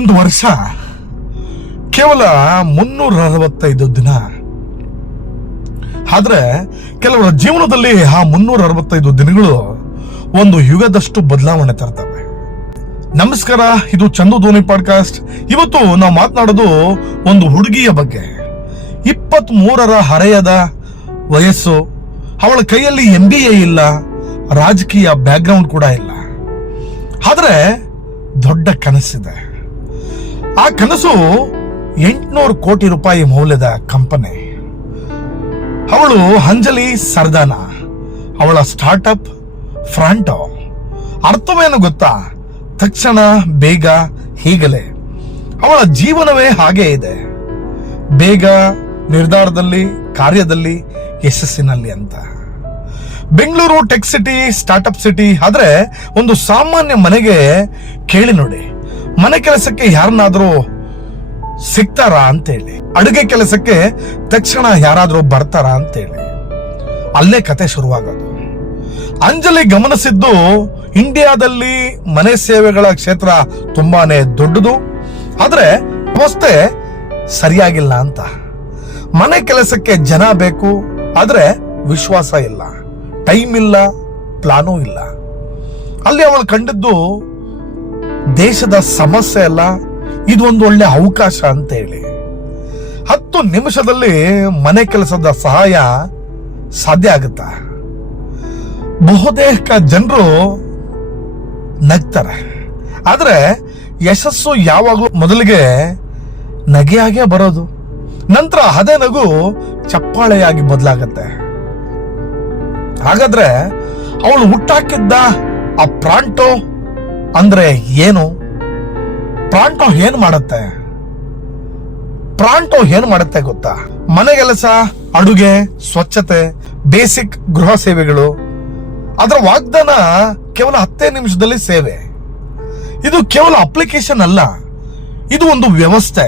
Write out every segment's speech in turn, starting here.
ಒಂದು ವರ್ಷ ಕೇವಲ 365 ದಿನ. ಆದ್ರೆ ಕೆಲವರ ಜೀವನದಲ್ಲಿ ಆ 365 ದಿನಗಳು ಒಂದು ಯುಗದಷ್ಟು ಬದಲಾವಣೆ ತರ್ತವೆ. ನಮಸ್ಕಾರ, ಇದು ಚಂದು ಧೋನಿ ಪಾಡ್ಕಾಸ್ಟ್. ಇವತ್ತು ನಾವು ಮಾತನಾಡೋದು ಒಂದು ಹುಡುಗಿಯ ಬಗ್ಗೆ. 23ರ ಹರೆಯದ ವಯಸ್ಸು, ಅವಳ ಕೈಯಲ್ಲಿ MBA ಇಲ್ಲ, ರಾಜಕೀಯ ಬ್ಯಾಕ್ಗ್ರೌಂಡ್ ಕೂಡ ಇಲ್ಲ. ಆದ್ರೆ ದೊಡ್ಡ ಕನಸಿದೆ. ಆ ಕನಸು 800 ಕೋಟಿ ರೂಪಾಯಿ ಮೌಲ್ಯದ ಕಂಪನಿ. ಅವಳು ಅಂಜಲಿ ಸರ್ದಾನ. ಅವಳ ಸ್ಟಾರ್ಟ್ಅಪ್ ಫ್ರಾಂಟೋ. ಅರ್ಥವೇನು ಗೊತ್ತಾ? ತಕ್ಷಣ, ಬೇಗ, ಹೀಗಲೇ. ಅವಳ ಜೀವನವೇ ಹಾಗೆ ಇದೆ. ಬೇಗ, ನಿರ್ಧಾರದಲ್ಲಿ, ಕಾರ್ಯದಲ್ಲಿ, ಯಶಸ್ಸಿನಲ್ಲಿ ಅಂತ. Bengaluru tech city, startup city. ಆದ್ರೆ ಒಂದು ಸಾಮಾನ್ಯ ಮನೆಗೆ ಕೇಳಿ ನೋಡಿ, ಮನೆ ಕೆಲಸಕ್ಕೆ ಯಾರನ್ನಾದ್ರೂ ಸಿಗ್ತಾರಾ ಅಂತೇಳಿ, ಅಡುಗೆ ಕೆಲಸಕ್ಕೆ ತಕ್ಷಣ ಯಾರಾದ್ರೂ ಬರ್ತಾರಾ ಅಂತೇಳಿ. ಅಲ್ಲೇ ಕತೆ ಶುರುವಾಗೋದು. ಅಂಜಲಿ ಗಮನಿಸಿದ್ದು, ಇಂಡಿಯಾದಲ್ಲಿ ಮನೆ ಸೇವೆಗಳ ಕ್ಷೇತ್ರ ತುಂಬಾನೇ ದೊಡ್ಡದು, ಆದ್ರೆ ವ್ಯವಸ್ಥೆ ಸರಿಯಾಗಿಲ್ಲ ಅಂತ. ಮನೆ ಕೆಲಸಕ್ಕೆ ಜನ ಬೇಕು, ಆದ್ರೆ ವಿಶ್ವಾಸ ಇಲ್ಲ, ಟೈಮ್ ಇಲ್ಲ, ಪ್ಲಾನೂ ಇಲ್ಲ. ಅಲ್ಲಿ ಅವಳು ಕಂಡಿದ್ದು ದೇಶದ ಸಮಸ್ಯೆ ಅಲ್ಲ, ಇದು ಒಂದು ಒಳ್ಳೆ ಅವಕಾಶ ಅಂತ ಹೇಳಿ. 10 ನಿಮಿಷದಲ್ಲಿ ಮನೆ ಕೆಲಸದ ಸಹಾಯ ಸಾಧ್ಯ ಆಗುತ್ತಾ? ಬಹುತೇಕ ಜನರು ನಗ್ತಾರೆ, ಆದ್ರೆ ಯಶಸ್ಸು ಯಾವಾಗಲೂ ಮೊದಲಿಗೆ ನಗೆಯಾಗೇ ಬರೋದು, ನಂತರ ಅದೇ ನಗು ಚಪ್ಪಾಳೆಯಾಗಿ ಬದಲಾಗತ್ತೆ. ಹಾಗಾದ್ರೆ ಅವಳು ಹುಟ್ಟಾಕಿದ್ದ ಆ ಪ್ರಾಂಟೋ ಅಂದ್ರೆ ಏನು? ಪ್ರಾಂಟೋ ಏನ್ ಮಾಡುತ್ತೆ? ಪ್ರಾಂಟೋ ಏನ್ ಮಾಡುತ್ತೆ ಗೊತ್ತಾ? ಮನೆಗೆಲಸ, ಅಡುಗೆ, ಸ್ವಚ್ಛತೆ, ಬೇಸಿಕ್ ಗೃಹ ಸೇವೆಗಳು. ಅದರ ವಾಗ್ದಾನ ಕೇವಲ 10 ನಿಮಿಷದಲ್ಲಿ ಸೇವೆ. ಇದು ಕೇವಲ ಅಪ್ಲಿಕೇಶನ್ ಅಲ್ಲ, ಇದು ಒಂದು ವ್ಯವಸ್ಥೆ.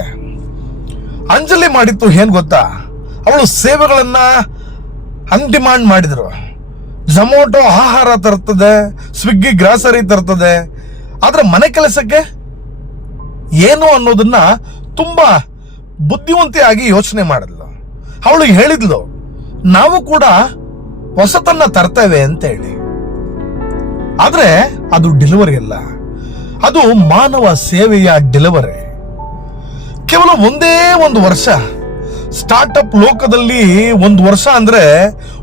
ಅಂಜಲಿ ಮಾಡಿತ್ತು ಏನ್ ಗೊತ್ತಾ? ಅವಳು ಸೇವೆಗಳನ್ನ ಅನ್ಡಿಮಾಂಡ್ ಮಾಡಿದ್ರು. ಝೊಮ್ಯಾಟೊ ಆಹಾರ ತರ್ತದೆ, ಸ್ವಿಗ್ಗಿ ಗ್ರಾಸರಿ ತರ್ತದೆ, ಆದ್ರೆ ಮನೆ ಕೆಲಸಕ್ಕೆ ಏನು ಅನ್ನೋದನ್ನ ತುಂಬಾ ಬುದ್ಧಿವಂತಿಯಾಗಿ ಯೋಚನೆ ಮಾಡಿದ್ಲು. ಅವಳು ಹೇಳಿದ್ಲು, ನಾವು ಕೂಡ ಹೊಸತನ್ನ ತರ್ತೇವೆ ಅಂತ ಹೇಳಿ. ಆದ್ರೆ ಅದು ಡೆಲಿವರಿ ಅಲ್ಲ, ಅದು ಮಾನವ ಸೇವೆಯ ಡೆಲಿವರಿ. ಕೇವಲ ಒಂದೇ ಒಂದು ವರ್ಷ. ಸ್ಟಾರ್ಟ್ಅಪ್ ಲೋಕದಲ್ಲಿ 1 ವರ್ಷ ಅಂದ್ರೆ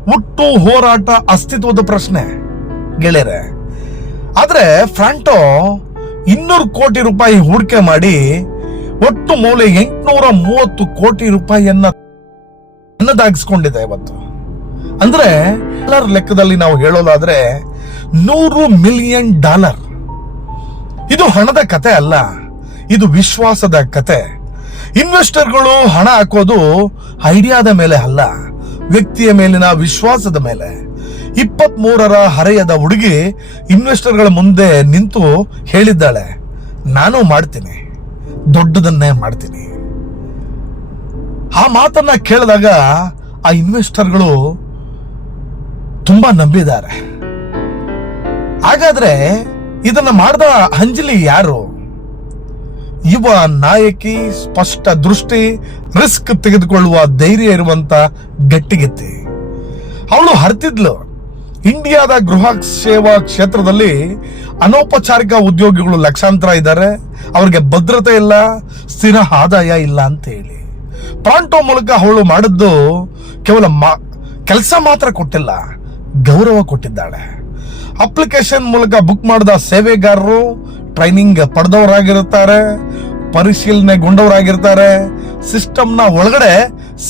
ಹುಟ್ಟು, ಹೋರಾಟ, ಅಸ್ತಿತ್ವದ ಪ್ರಶ್ನೆ ಗೆಳೆಯರೆ. ಆದ್ರೆ ಫ್ರಾಂಟೋ 200 ಕೋಟಿ ರೂಪಾಯಿ ಹೂಡಿಕೆ ಮಾಡಿ ಒಟ್ಟು ಮೌಲ್ಯ 830 ಕೋಟಿ ರೂಪಾಯಿಯನ್ನ ನನ್ನದಾಗಿಸ್ಕೊಂಡಿದೆ ಇವತ್ತು. ಅಂದ್ರೆ ಲೆಕ್ಕದಲ್ಲಿ ನಾವು ಹೇಳೋದಾದ್ರೆ $100 ಮಿಲಿಯನ್. ಇದು ಹಣದ ಕತೆ ಅಲ್ಲ, ಇದು ವಿಶ್ವಾಸದ ಕತೆ. ಇನ್ವೆಸ್ಟರ್ಗಳು ಹಣ ಹಾಕೋದು ಐಡಿಯಾದ ಮೇಲೆ ಅಲ್ಲ, ವ್ಯಕ್ತಿಯ ಮೇಲಿನ ವಿಶ್ವಾಸದ ಮೇಲೆ. 23ರ ಹರೆಯದ ಹುಡುಗಿ ಇನ್ವೆಸ್ಟರ್ಗಳ ಮುಂದೆ ನಿಂತು ಹೇಳಿದ್ದಾಳೆ, ನಾನು ಮಾಡ್ತೀನಿ, ದೊಡ್ಡದನ್ನೇ ಮಾಡ್ತೀನಿ. ಆ ಮಾತನ್ನ ಕೇಳಿದಾಗ ಆ ಇನ್ವೆಸ್ಟರ್ಗಳು ತುಂಬಾ ನಂಬಿದ್ದಾರೆ. ಹಾಗಾದ್ರೆ ಇದನ್ನ ಮಾಡಿದ ಅಂಜಲಿ ಯಾರು? ಯುವ ನಾಯಕಿ, ಸ್ಪಷ್ಟ ದೃಷ್ಟಿ, ರಿಸ್ಕ್ ತೆಗೆದುಕೊಳ್ಳುವ ಧೈರ್ಯ ಇರುವಂತ ಗಟ್ಟಿಗೆತ್ತಿ. ಅವಳು ಹರ್ತಿದ್ಲು, ಇಂಡಿಯಾದ ಗೃಹ ಸೇವಾ ಕ್ಷೇತ್ರದಲ್ಲಿ ಅನೌಪಚಾರಿಕ ಉದ್ಯೋಗಿಗಳು ಲಕ್ಷಾಂತರ ಇದ್ದಾರೆ, ಅವ್ರಿಗೆ ಭದ್ರತೆ ಇಲ್ಲ, ಸ್ಥಿರ ಆದಾಯ ಇಲ್ಲ ಅಂತ ಹೇಳಿ. ಪ್ರಾಂಟೋ ಮೂಲಕ ಅವಳು ಮಾಡಿದ್ದು ಕೇವಲ ಕೆಲಸ ಮಾತ್ರ ಕೊಟ್ಟಿಲ್ಲ, ಗೌರವ ಕೊಟ್ಟಿದ್ದಾಳೆ. ಅಪ್ಲಿಕೇಶನ್ ಮೂಲಕ ಬುಕ್ ಮಾಡಿದ ಸೇವೆಗಾರರು ಟ್ರೈನಿಂಗ್ ಪಡೆದವರಾಗಿರುತ್ತಾರೆ, ಪರಿಶೀಲನೆಗೊಂಡವರಾಗಿರ್ತಾರೆ, ಸಿಸ್ಟಮ್ನ ಒಳಗಡೆ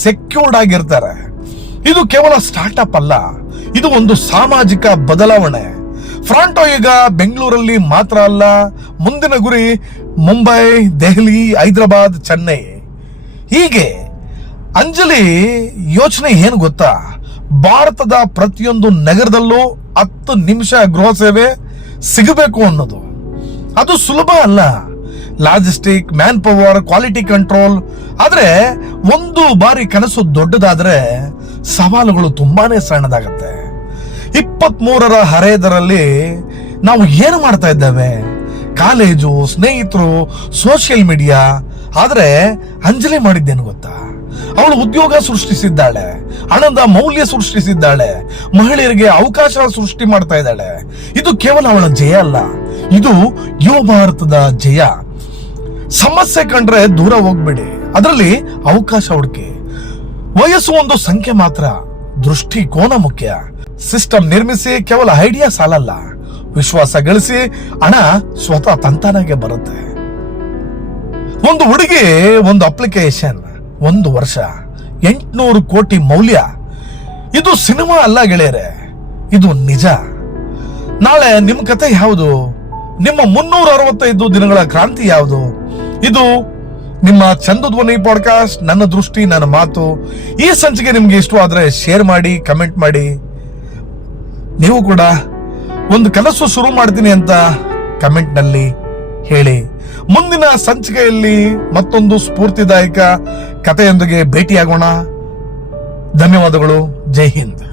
ಸೆಕ್ಯೂರ್ಡ್ ಆಗಿರ್ತಾರೆ. ಇದು ಕೇವಲ ಸ್ಟಾರ್ಟ್ಅಪ್ ಅಲ್ಲ, ಇದು ಒಂದು ಸಾಮಾಜಿಕ ಬದಲಾವಣೆ. ಫ್ರಾಂಟೋ ಈಗ ಬೆಂಗಳೂರಲ್ಲಿ ಮಾತ್ರ ಅಲ್ಲ, ಮುಂದಿನ ಗುರಿ ಮುಂಬೈ, ದೆಹಲಿ, ಹೈದರಾಬಾದ್, ಚೆನ್ನೈ. ಹೀಗೆ ಅಂಜಲಿ ಯೋಚನೆ ಏನು ಗೊತ್ತಾ? ಭಾರತದ ಪ್ರತಿಯೊಂದು ನಗರದಲ್ಲೂ 10 ನಿಮಿಷ ಗೃಹ ಸೇವೆ ಸಿಗಬೇಕು ಅನ್ನೋದು. ಅದು ಸುಲಭ ಅಲ್ಲ. Logistic, man power, quality control. ಆದ್ರೆ ಒಂದು ಬಾರಿ ಕನಸು ದೊಡ್ಡದಾದ್ರೆ ಸವಾಲುಗಳು ತುಂಬಾನೇ ಸಣ್ಣದಾಗತ್ತೆ. 23ರ ಹರೆಯದರಲ್ಲಿ ನಾವು ಏನು ಮಾಡ್ತಾ ಇದ್ದೇವೆ? ಕಾಲೇಜು, ಸ್ನೇಹಿತರು, ಸೋಷಿಯಲ್ ಮೀಡಿಯಾ. ಆದ್ರೆ ಅಂಜಲಿ ಮಾಡಿದ್ದೇನು ಗೊತ್ತಾ? ಅವಳು ಉದ್ಯೋಗ ಸೃಷ್ಟಿಸಿದ್ದಾಳೆ, ಹಣದ ಮೌಲ್ಯ ಸೃಷ್ಟಿಸಿದ್ದಾಳೆ, ಮಹಿಳೆಯರಿಗೆ ಅವಕಾಶ ಸೃಷ್ಟಿ ಮಾಡ್ತಾ ಇದ್ದಾಳೆ. ಇದು ಕೇವಲ ಅವಳ ಜಯ ಅಲ್ಲ, ಇದು ಯುವ ಭಾರತದ ಜಯ. ಸಮಸ್ಯೆ ಕಂಡ್ರೆ ದೂರ ಹೋಗ್ಬೇಡಿ, ಅದರಲ್ಲಿ ಅವಕಾಶ ಹುಡುಕಿ. ವಯಸ್ಸು ಒಂದು ಸಂಖ್ಯೆ ಮಾತ್ರ, ದೃಷ್ಟಿಕೋನ ಮುಖ್ಯ. ಸಿಸ್ಟಮ್ ನಿರ್ಮಿಸಿ ಕೇವಲ ಐಡಿಯಾ ಸಾಲಲ್ಲ, ವಿಶ್ವಾಸ ಗಳಿಸಿ ಹಣ ಸ್ವತಃ ತಂತಾನಾಗೆ ಬರುತ್ತೆ. ಒಂದು ಹುಡುಗಿ, ಒಂದು ಅಪ್ಲಿಕೇಶನ್, 1 ವರ್ಷ, 800 ಕೋಟಿ ಮೌಲ್ಯ. ಇದು ಸಿನಿಮಾ ಅಲ್ಲ ಗೆಳೆಯರೆ, ಇದು ನಿಜ. ನಾಳೆ ನಿಮ್ಮ ಕತೆ ಯಾವುದು? ನಿಮ್ಮ 365 ದಿನಗಳ ಕ್ರಾಂತಿ ಯಾವುದು? ಇದು ನಿಮ್ಮ ಚಂದಧ್ವನಿ ಪಾಡ್ಕಾಸ್ಟ್, ನನ್ನ ದೃಷ್ಟಿ ನನ್ನ ಮಾತು. ಈ ಸಂಚಿಕೆ ನಿಮ್ಗೆ ಇಷ್ಟವಾದ್ರೆ ಶೇರ್ ಮಾಡಿ, ಕಮೆಂಟ್ ಮಾಡಿ. ನೀವು ಕೂಡ ಒಂದು ಕನಸು ಶುರು ಮಾಡ್ತೀನಿ ಅಂತ ಕಮೆಂಟ್ ನಲ್ಲಿ ಹೇಳಿ. ಮುಂದಿನ ಸಂಚಿಕೆಯಲ್ಲಿ ಮತ್ತೊಂದು ಸ್ಫೂರ್ತಿದಾಯಕ ಕಥೆಯೊಂದಿಗೆ ಭೇಟಿಯಾಗೋಣ. ಧನ್ಯವಾದಗಳು. ಜೈ ಹಿಂದ್.